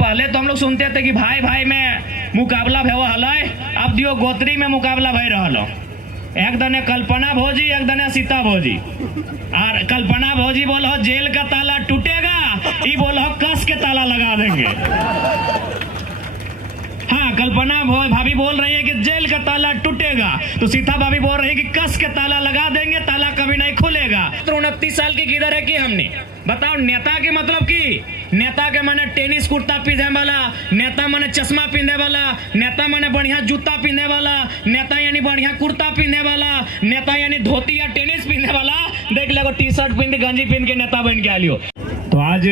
पहले तो हम लोग सुनते थे कि भाई भाई में मुकाबला भय हलय, अब दियो गोत्री में मुकाबला भय रहा। एक दने कल्पना भौजी, एक दने सीता भौजी। और कल्पना भौजी बोलो जेल का ताला टूटेगा, ये बोलो कस के ताला लगा देंगे। हाँ, कल्पना भाभी बोल रही है कि जेल का ताला टूटेगा, तो सीता भाभी बोल रही है कि कस के ताला लगा देंगे, ताला कभी नहीं खुलेगा। तो 29 साल की किधर है कि हमने बताओ नेता के मतलब की नेता के माने टेनिस कुर्ता पहने वाला, नेता माने चश्मा पहने वाला, नेता माने बढ़िया जूता पहने वाला, नेता यानी बढ़िया कुर्ता पहने वाला, नेता यानी धोती या टेनिस पहने वाला। देख लो टी शर्ट पहन के गंजी पहन के नेता बन के आ लियो। तो आज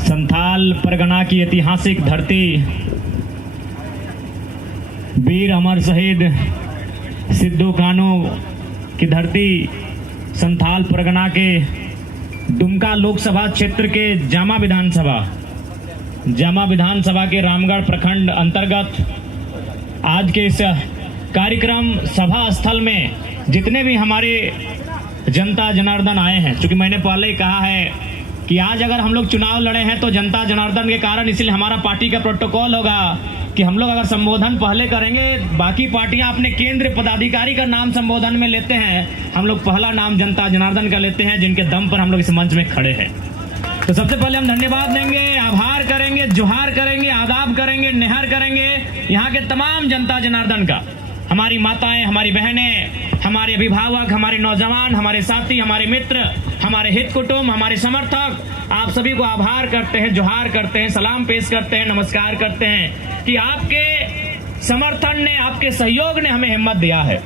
संथाल परगना की ऐतिहासिक धरती, वीर अमर शहीद सिद्धू कान्हू की धरती, संथाल परगना के दुमका लोकसभा क्षेत्र के जामा विधानसभा के रामगढ़ प्रखंड अंतर्गत आज के इस कार्यक्रम सभा स्थल में जितने भी हमारे जनता जनार्दन आए हैं, क्योंकि मैंने पहले ही कहा है कि आज अगर हम लोग चुनाव लड़े हैं तो जनता जनार्दन के कारण, इसलिए हमारा पार्टी का प्रोटोकॉल होगा कि हम लोग अगर संबोधन पहले करेंगे, बाकी पार्टियां अपने केंद्र पदाधिकारी का नाम संबोधन में लेते हैं, हम लोग पहला नाम जनता जनार्दन का लेते हैं, जिनके दम पर हम लोग इस मंच में खड़े हैं। तो सबसे पहले हम धन्यवाद देंगे, आभार करेंगे, जोहार करेंगे, आदाब करेंगे, निहार करेंगे यहाँ के तमाम जनता जनार्दन का। हमारी माताएं, हमारी बहनें, हमारे अभिभावक, हमारे नौजवान, हमारे साथी, हमारे मित्र, हमारे हित कुटुंब, हमारे समर्थक, आप सभी को आभार करते हैं, जोहार करते हैं, सलाम पेश करते हैं, नमस्कार करते हैं कि आपके समर्थन ने, आपके सहयोग ने हमें हिम्मत दिया है।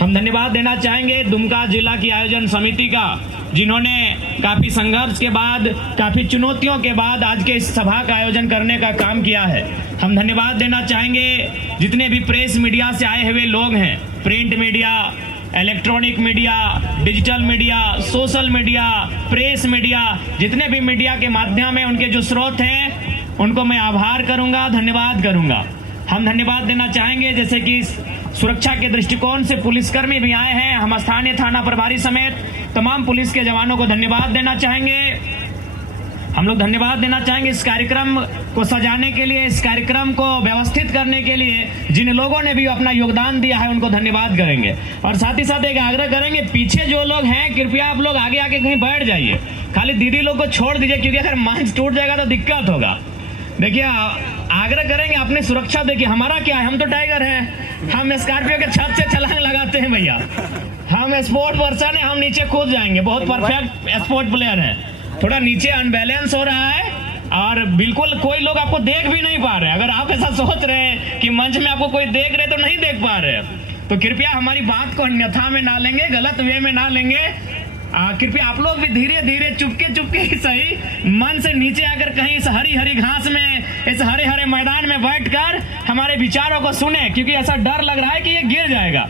हम धन्यवाद देना चाहेंगे दुमका जिला की आयोजन समिति का, जिन्होंने काफी संघर्ष के बाद, काफी चुनौतियों के बाद आज के इस सभा का आयोजन करने का काम किया है। हम धन्यवाद देना चाहेंगे जितने भी प्रेस मीडिया से आए हुए लोग हैं, print media, electronic media, digital media, social media, press media, जितने भी मीडिया के माध्यम है, उनके जो स्रोत हैं, उनको मैं आभार करूंगा, धन्यवाद करूंगा। हम धन्यवाद देना चाहेंगे जैसे कि सुरक्षा के दृष्टिकोण से पुलिसकर्मी भी आए हैं, हम स्थानीय थाना प्रभारी समेत तमाम पुलिस के जवानों को धन्यवाद देना चाहेंगे। हम लोग धन्यवाद देना चाहेंगे इस कार्यक्रम को सजाने के लिए, इस कार्यक्रम को व्यवस्थित करने के लिए जिन लोगों ने भी अपना योगदान दिया है, उनको धन्यवाद करेंगे। और साथ ही साथ एक आग्रह करेंगे, पीछे जो लोग हैं कृपया आप लोग आगे आके कहीं बैठ जाइए, खाली दीदी लोग को छोड़ दीजिए, क्योंकि अगर मंच टूट जाएगा तो दिक्कत होगा। देखिए, आग्रह करेंगे अपनी सुरक्षा देखिए, हमारा क्या है, हम तो टाइगर हैं, हम स्कॉर्पियो के छत से छलांग लगाते हैं भैया, हम स्पोर्ट पर्सन है, हम नीचे कूद जाएंगे, बहुत परफेक्ट स्पोर्ट प्लेयर है। थोड़ा नीचे अनबैलेंस हो रहा है और बिल्कुल कोई लोग आपको देख भी नहीं पा रहे। अगर आप ऐसा सोच रहे हैं कि मंच में आपको कोई देख रहे तो नहीं देख पा रहे, तो कृपया हमारी बात को अन्यथा में ना लेंगे, गलत वे में ना लेंगे। कृपया आप लोग भी धीरे धीरे चुपके ही सही मन से नीचे आकर कहीं इस हरी हरी घास में, इस हरे हरे मैदान में बैठकर हमारे विचारों को सुने, क्योंकि ऐसा डर लग रहा है कि ये गिर जाएगा।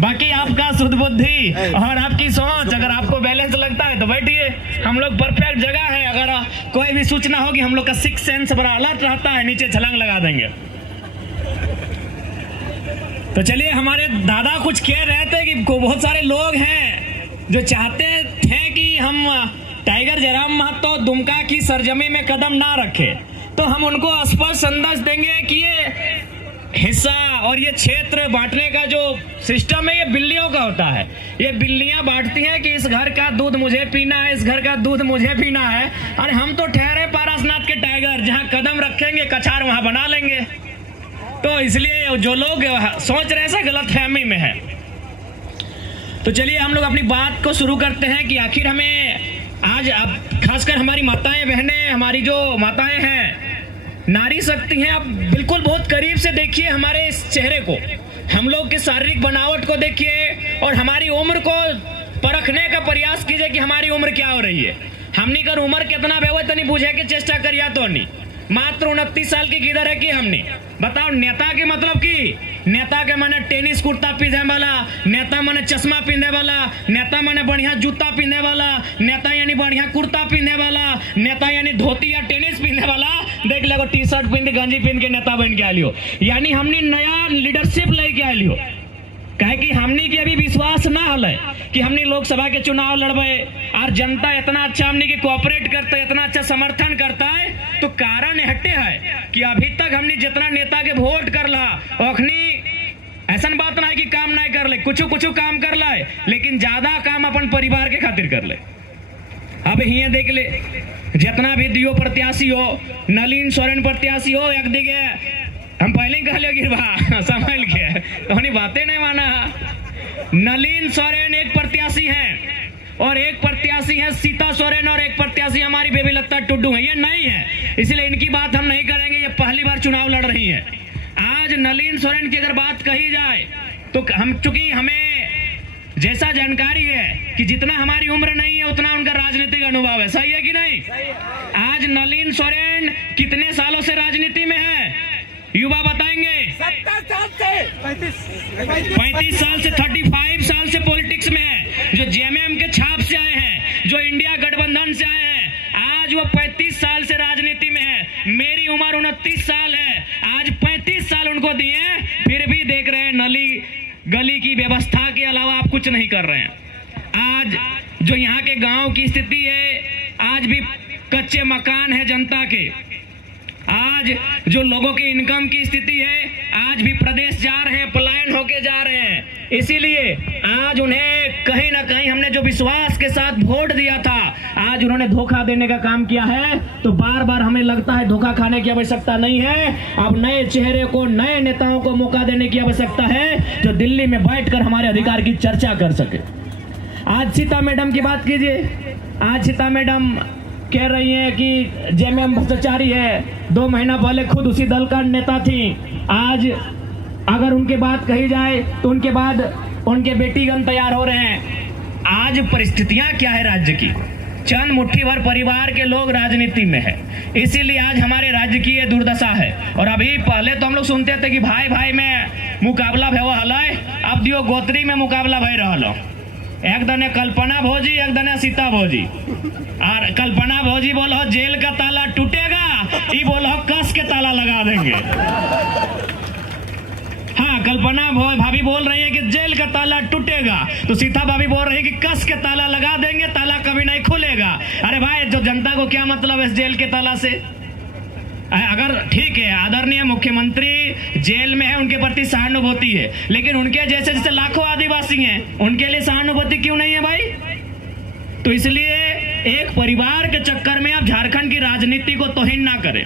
बाकी आपका शुद्ध बुद्धि और आपकी सोच, अगर आपको बैलेंस लगता है तो बैठिए, हम लोग परफेक्ट जगह है। अगर कोई भी सूचना होगी, हम लोग का सिक्स सेंस बड़ा अलर्ट रहता है, नीचे छलांग लगा देंगे। तो चलिए, हमारे दादा कुछ कह रहे थे कि बहुत सारे लोग हैं जो चाहते थे कि हम टाइगर जयराम महतो दुमका की सरजमी में कदम ना रखे, तो हम उनको स्पष्ट संदेश देंगे कि ये हिस्सा और ये क्षेत्र बांटने का जो सिस्टम है, ये बिल्लियों का होता है। ये बिल्लियां बांटती हैं कि इस घर का दूध मुझे पीना है, इस घर का दूध मुझे पीना है। और हम तो ठहरे पारसनाथ के टाइगर, जहां कदम रखेंगे कछार वहां बना लेंगे। तो इसलिए जो लोग सोच रहे हैं गलत फहमी में है। तो चलिए हम लोग अपनी बात को शुरू करते हैं कि आखिर हमें आज, खासकर हमारी माताएं बहनें, हमारी जो माताएं हैं, नारी शक्ति हैं, आप बिल्कुल बहुत करीब से देखिए हमारे इस चेहरे को, हम लोग की शारीरिक बनावट को देखिए और हमारी उम्र को परखने का प्रयास कीजिए कि हमारी उम्र क्या हो रही है। हमने कर उम्र कितना बेवे तो नहीं बुझे के चेष्टा करिया तो नहीं, मात्र 29 साल की किधर है कि हमने बताओ। नेता के मतलब की नेता के माने टेनिस कुर्ता पहने वाला, नेता माने चश्मा पहने वाला, नेता माने बढ़िया जूता पहने वाला, नेता यानी बढ़िया कुर्ता पहने वाला, नेता यानी धोती या टेनिस पहने वाला। देख लो टी शर्ट पहन के गंजी पहन के नेता बन के आ लियो, यानी हमने नया लीडरशिप लेके आ लियो। कहे कि हमनी के अभी विश्वास ना हले कि हमनी लोकसभा के चुनाव लड़बे और जनता इतना अच्छा हमनी के कोऑपरेट करता है, इतना अच्छा समर्थन करता है। तो कारण हटे है कि अभी तक हमनी जितना नेता के वोट करला अखनी ऐसा बात ना है कि काम नहीं कर ले, कुछ काम कर ले, लेकिन ज्यादा काम अपन परिवार के खातिर कर ले। अब ये देख ले, जितना भी दियो प्रत्याशी हो, नलिन सोरेन प्रत्याशी हो, एक दिगे हम पहले ही कहले गिरवा संभल के तो बातें नहीं माना। नलिन सोरेन एक प्रत्याशी हैं और एक प्रत्याशी है सीता सोरेन और एक प्रत्याशी हमारी बेबी लता टुड्डू है। ये नहीं है, इसलिए इनकी बात हम नहीं करेंगे। ये पहली बार चुनाव लड़ रही है। आज नलिन सोरेन की अगर बात कही जाए तो हम, चूंकि हमें जैसा जानकारी है कि जितना हमारी उम्र नहीं है उतना उनका राजनीतिक अनुभव है। सही है कि नहीं? आज नलिन सोरेन कितने सालों से राजनीति में है, युवा बताएंगे? 70 साल से 35 साल से 35 साल से पॉलिटिक्स में है। जो जेएमएम के छाप से आए हैं, जो इंडिया गठबंधन से आए हैं, आज वो 35 साल से राजनीति में है। मेरी उम्र 29 साल है, आज 35 साल उनको दिए, फिर भी देख रहे हैं नली गली की व्यवस्था के अलावा आप कुछ नहीं कर रहे हैं। आज जो यहाँ के गांव की स्थिति है, आज भी कच्चे मकान है जनता के। आज जो लोगों की इनकम की स्थिति है, आज भी प्रदेश जा रहे हैं, पलायन होके जा रहे हैं। इसीलिए आज उन्हें कहीं ना कहीं हमने जो विश्वास के साथ वोट दिया था, आज उन्होंने धोखा देने का काम किया है। तो बार बार हमें लगता है धोखा खाने की आवश्यकता नहीं है। अब नए चेहरे को, नए नेताओं को मौका देने की आवश्यकता है जो दिल्ली में बैठकर हमारे अधिकार की चर्चा कर सके। आज सीता मैडम की बात कीजिए। आज सीता मैडम कह रही हैं कि जेएमएम भ्रष्टाचारी है। 2 महीना पहले खुद उसी दल का नेता थी। आज अगर उनकी बात कही जाए तो उनके बाद उनके बेटीगण तैयार हो रहे हैं। आज परिस्थितियां क्या है राज्य की? चंद मुट्ठी भर परिवार के लोग राजनीति में है, इसीलिए आज हमारे राज्य की ये दुर्दशा है। और अभी पहले तो हम लोग सुनते थे कि भाई भाई में मुकाबला भय हल, अब दियो गोत्री में मुकाबला भय रहा। एक दने कल्पना भौजी, एक दने सीता भौजी। और कल्पना भौजी बोलो जेल का ताला टूटेगा, ये बोलो कस के ताला लगा देंगे। हाँ, कल्पना भाभी बोल रही है कि जेल का ताला टूटेगा, तो सीता भाभी बोल रही है कि कस के ताला लगा देंगे, ताला कभी नहीं खुलेगा। अरे भाई, जो जनता को क्या मतलब है इस जेल के ताला से? अगर ठीक है, आदरणीय मुख्यमंत्री जेल में है, उनके प्रति सहानुभूति है, लेकिन उनके जैसे जैसे लाखों आदिवासी हैं, उनके लिए सहानुभूति क्यों नहीं है भाई? तो इसलिए एक परिवार के चक्कर में आप झारखंड की राजनीति को तौहीन ना करें।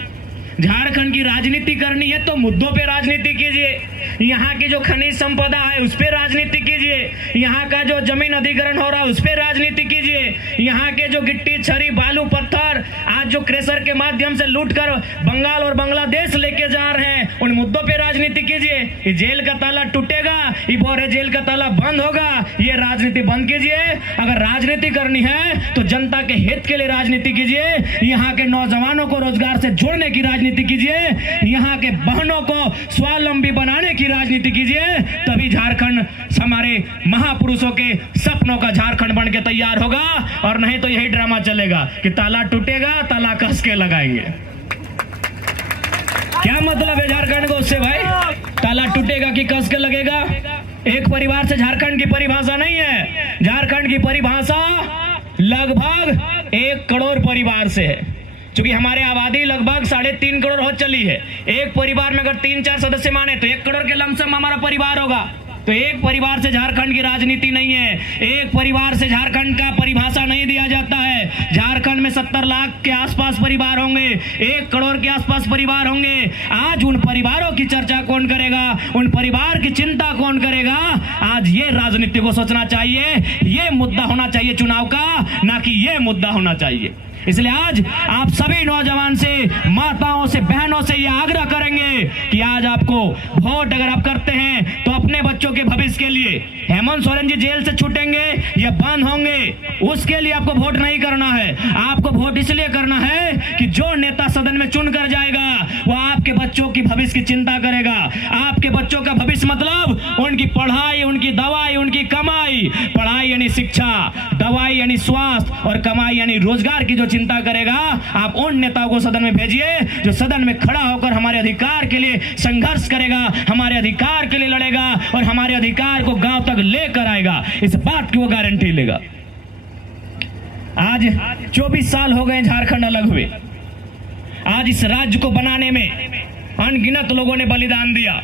झारखंड की राजनीति करनी है तो मुद्दों पे राजनीति कीजिए। यहाँ की जो खनिज संपदा है उस पे राजनीति कीजिए। यहाँ का जो जमीन अधिग्रहण हो रहा है उस पे राजनीति कीजिए। यहाँ के जो गिट्टी, छरी, बालू, पत्थर आज जो क्रेशर के माध्यम से लूटकर बंगाल और बांग्लादेश लेके जा रहे हैं, उन मुद्दों पे राजनीति कीजिए। ये जेल का ताला टूटेगा, ये बोरे जेल का ताला बंद होगा, ये राजनीति बंद कीजिए। अगर राजनीति करनी है तो जनता के हित के लिए राजनीति कीजिए। यहाँ के नौजवानों को रोजगार से जोड़ने की राजनीति कीजिए। यहाँ के बहनों को स्वावलंबी बनाने की राजनीति कीजिए। तभी झारखंड हमारे महापुरुषों के सपनों का झारखंड बन के तैयार होगा। और नहीं तो यही ड्रामा चलेगा कि ताला टूटेगा, ताला कस के लगाएंगे। क्या मतलब है झारखंड को उससे भाई? ताला टूटेगा कि कस के लगेगा? एक परिवार से झारखंड की परिभाषा नहीं है। झारखंड की परिभाषा लगभग 1 करोड़ परिवार से है। क्योंकि हमारे आबादी लगभग 3.5 करोड़ हो चली है। एक परिवार में अगर 3-4 सदस्य माने तो 1 करोड़ के लमसम हमारा परिवार होगा। तो एक परिवार से झारखंड की राजनीति नहीं है। एक परिवार से झारखंड का परिभाषा नहीं दिया जाता है। झारखंड में 70 लाख के आसपास परिवार होंगे, 1 करोड़ के आसपास परिवार होंगे। आज उन परिवारों की चर्चा कौन करेगा? उन परिवार की चिंता कौन करेगा? आज ये राजनीति को सोचना चाहिए। ये मुद्दा होना चाहिए चुनाव का, ना कि ये मुद्दा होना चाहिए। इसलिए आज आप सभी नौजवान से, माताओं से, बहनों से ये आग्रह करेंगे कि आज आपको वोट अगर आप करते हैं तो अपने बच्चों के भविष्य के लिए, हेमंत सोरेन जी जेल से छूटेंगे या बंद होंगे, उसके लिए आपको वोट नहीं करना है। आपको वोट इसलिए करना है कि जो नेता सदन में चुन कर जाएगा वो आपके बच्चों की भविष्य की चिंता करेगा। आपके बच्चों का भविष्य मतलब उनकी पढ़ाई, उनकी दवाई, उनकी कमाई। पढ़ाई यानी शिक्षा, दवाई यानी स्वास्थ्य और कमाई यानी रोजगार की जो चिंता करेगा, आप उन नेताओं को सदन में भेजिए जो सदन में खड़ा होकर हमारे अधिकार के लिए संघर्ष करेगा, हमारे अधिकार के लिए लड़ेगा और हमारे अधिकार को गांव तक लेकर आएगा। इस बात की वो गारंटी लेगा। आज 24 साल हो गए झारखंड अलग हुए। आज इस राज्य को बनाने में अनगिनत लोगों ने बलिदान दिया।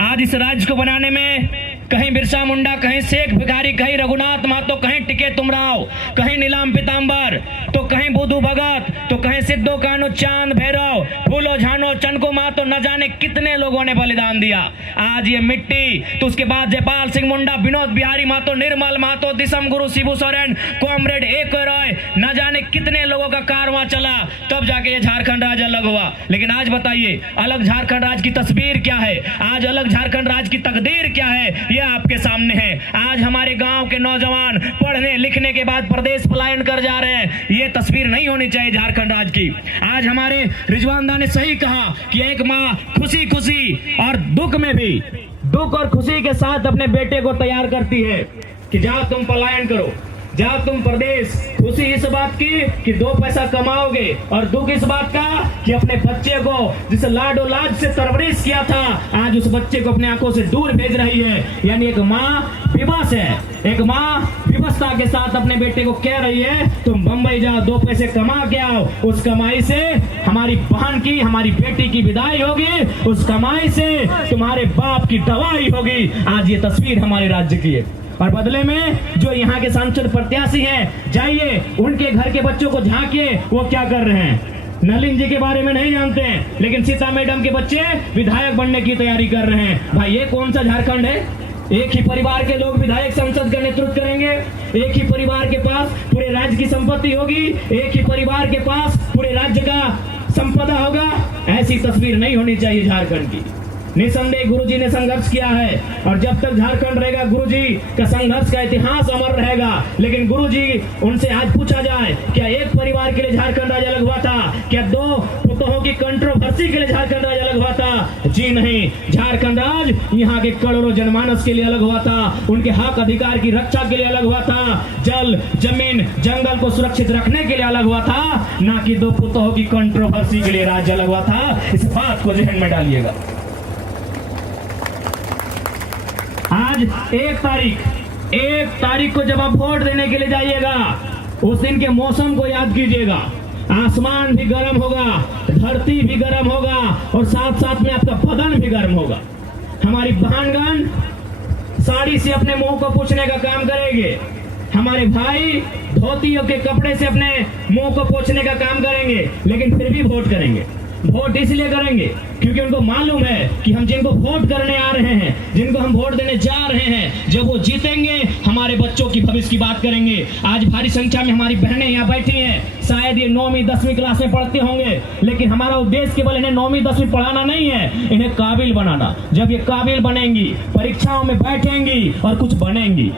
आज इस राज्य को बनाने में कहीं बिरसा मुंडा, कहीं शेख भिखारी, कहीं रघुनाथ महतो, कहीं टिके तुमराव, कहीं नीलाम पीताम्बर, तो कहीं बुद्धू भगत, तो कहीं सिद्धो कान्हू, चांद भैरव, फूलो झानो, चनको महतो, न जाने कितने लोगों ने बलिदान दिया। आज ये मिट्टी, तो उसके बाद जयपाल सिंह मुंडा, विनोद बिहारी महतो, निर्मल महतो, दिसम गुरु, शिबू सोरेन, कॉमरेड एक रॉय, न जाने कितने लोगों का कारवां चला, तब जाके ये झारखंड राज्य अलग हुआ। लेकिन आज बताइए, अलग झारखंड राज्य की तस्वीर क्या है? आज अलग झारखंड राज्य की तकदीर क्या है? ये आपके सामने है। आज हमारे गांव के नौजवान पढ़ने लिखने के बाद प्रदेश पलायन कर जा रहे हैं। ये तस्वीर नहीं होनी चाहिए झारखंड राज्य की। आज हमारे रिजवान दा ने सही कहा कि एक माँ खुशी खुशी और दुख में भी, दुख और खुशी के साथ अपने बेटे को तैयार करती है कि जाओ तुम पलायन करो, जाओ तुम प्रदेश। खुशी इस बात की कि 2 पैसा कमाओगे, और दुख इस बात का कि अपने बच्चे को जिसे लाडो लाज से परवरिश किया था, आज उस बच्चे को अपने आंखों से दूर भेज रही है। यानी एक माँ विवश है, एक माँ विवशता के साथ अपने बेटे को कह रही है तुम बंबई जाओ, 2 पैसे कमा के आओ। उस कमाई से हमारी बहन की, हमारी बेटी की विदाई होगी, उस कमाई से तुम्हारे बाप की दवाई होगी। आज ये तस्वीर हमारे राज्य की है। और बदले में जो यहाँ के सांसद प्रत्याशी हैं, जाइए उनके घर के बच्चों को झांकिए, वो क्या कर रहे हैं। नलिन जी के बारे में नहीं जानते हैं, लेकिन सीता मैडम के बच्चे विधायक बनने की तैयारी कर रहे हैं। भाई ये कौन सा झारखंड है? एक ही परिवार के लोग विधायक संसद का नेतृत्व करेंगे, एक ही परिवार के पास पूरे राज्य की संपत्ति होगी, एक ही परिवार के पास पूरे राज्य का संपदा होगा। ऐसी तस्वीर नहीं होनी चाहिए झारखंड की। निसंदेह गुरुजी ने संघर्ष किया है, और जब तक झारखंड रहेगा गुरुजी का संघर्ष का इतिहास अमर रहेगा। लेकिन गुरुजी, उनसे आज पूछा जाए, क्या एक परिवार के लिए झारखंड राज्य अलग हुआ था? क्या 2 पुतों की कंट्रोवर्सी के लिए झारखंड राज्य अलग हुआ था? जी नहीं, झारखंड राज्य यहाँ के करोड़ों जनमानस के लिए अलग हुआ था, उनके हक अधिकार की रक्षा के लिए अलग हुआ था, जल जमीन जंगल को सुरक्षित रखने के लिए अलग हुआ था, ना कि 2 पुतों की कंट्रोवर्सी के लिए राज्य अलग हुआ था। इस बात को जहन में डालिएगा। आज 1 तारीख को जब आप वोट देने के लिए जाइएगा, उस दिन के मौसम को याद कीजिएगा। आसमान भी गर्म होगा, धरती भी गर्म होगा, और साथ साथ में आपका बदन भी गर्म होगा। हमारी बहनगण साड़ी से अपने मुंह को पोंछने का काम करेंगे, हमारे भाई धोतियों के कपड़े से अपने मुंह को पोंछने का काम करेंगे, लेकिन फिर भी वोट करेंगे। वोट इसलिए करेंगे क्योंकि उनको मालूम है कि हम जिनको वोट करने आ रहे हैं, जिनको हम वोट देने जा रहे हैं, जब वो जीतेंगे हमारे बच्चों की भविष्य की बात करेंगे। आज भारी संख्या में हमारी बहनें यहाँ बैठी हैं, शायद ये 9वीं 10वीं क्लास में पढ़ते होंगे, लेकिन हमारा उद्देश्य केवल इन्हें 9वीं 10वीं पढ़ाना नहीं है, इन्हें काबिल बनाना। जब ये काबिल बनेंगी, परीक्षाओं में बैठेंगी और कुछ बनेंगी।